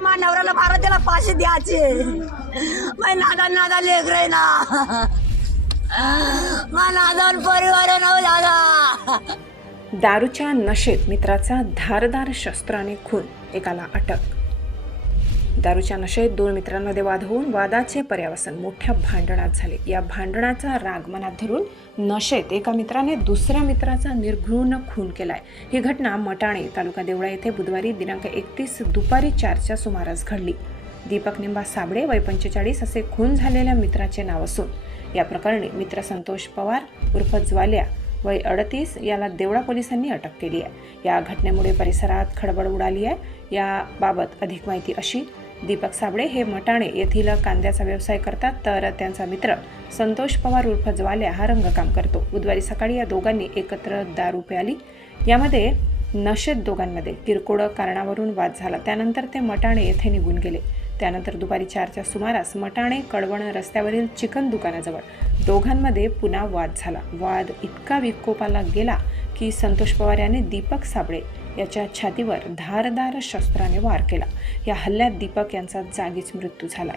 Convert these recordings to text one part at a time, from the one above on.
माझ्या नवऱ्याला बारा त्याला पाचशे द्यायचे? माझ्या नादा नादा लेकर ना. माझ्या नादान परिवार नव हो दादा. दारूच्या नशेत मित्राचा धारदार शस्त्राने खून एकाला अटक. दारूच्या नशेत दोन मित्रांमध्ये वाद होऊन वादाचे पर्यावसन मोठ्या भांडणात झाले. या भांडणाचा राग मनात धरून नशेत एका मित्राने दुसऱ्या मित्राचा निर्घृण खून केलाय. ही घटना मटाणे तालुका देवळा येथे बुधवारी दिनांक एकतीस दुपारी चारच्या सुमारास घडली. दीपक निंबा साबळे वय पंचेचाळीस असे खून झालेल्या मित्राचे नाव असून या प्रकरणी मित्र संतोष पवार उर्फ ज्वाल्या वय अडतीस याला देवळा पोलिसांनी अटक केली आहे. या घटनेमुळे परिसरात खळबळ उडाली आहे. याबाबत अधिक माहिती अशी दीपक साबळे हे मटाणे येथील कांद्याचा व्यवसाय करतात तर त्यांचा मित्र संतोष पवार उर्फ ज्वाल्या हा रंगकाम करतो. बुधवारी सकाळी या दोघांनी एकत्र दारू प्याली. यामध्ये नशेत दोघांमध्ये किरकोळ कारणावरून वाद झाला. त्यानंतर ते मटाणे येथे निघून गेले. त्यानंतर दुपारी चारच्या सुमारास मटाणे कडवण रस्त्यावरील चिकन दुकानाजवळ दोघांमध्ये पुन्हा वाद झाला. वाद इतका विकोपाला गेला की संतोष पवार यांनी दीपक साबळे याच्या छातीवर धारदार शस्त्राने वार केला. या हल्ल्यात दीपक यांचा जागीच मृत्यू झाला.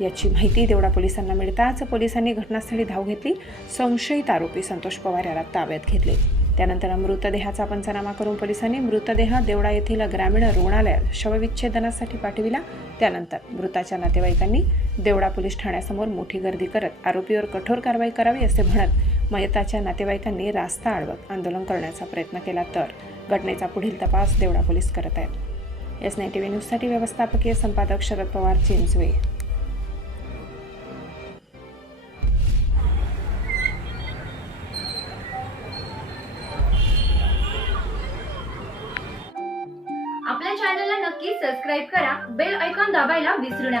याची माहिती देवडा पोलिसांना मिळताच पोलिसांनी घटनास्थळी धाव घेतली. संशयित आरोपी संतोष पवार याला ताब्यात घेतले. त्यानंतर मृतदेहाचा पंचनामा करून पोलिसांनी मृतदेह देवडा येथील ग्रामीण रुग्णालयात शवविच्छेदनासाठी पाठविला. त्यानंतर मृताच्या नातेवाईकांनी देवडा पोलीस ठाण्यासमोर मोठी गर्दी करत आरोपीवर कठोर कारवाई करावी असे म्हणत मयताच्या नातेवाईकांनी रास्ता अडवत आंदोलन करण्याचा प्रयत्न केला तर घटनेचा पुढील तपास देवडा पोलीस करत आहेत. एस नाईन टी व्ही न्यूजसाठी व्यवस्थापकीय संपादक शरद पवार चिंचवे. आपल्या चॅनलला नक्की सबस्क्राईब करा. बेल ऐकॉन दाबायला विसरू नका.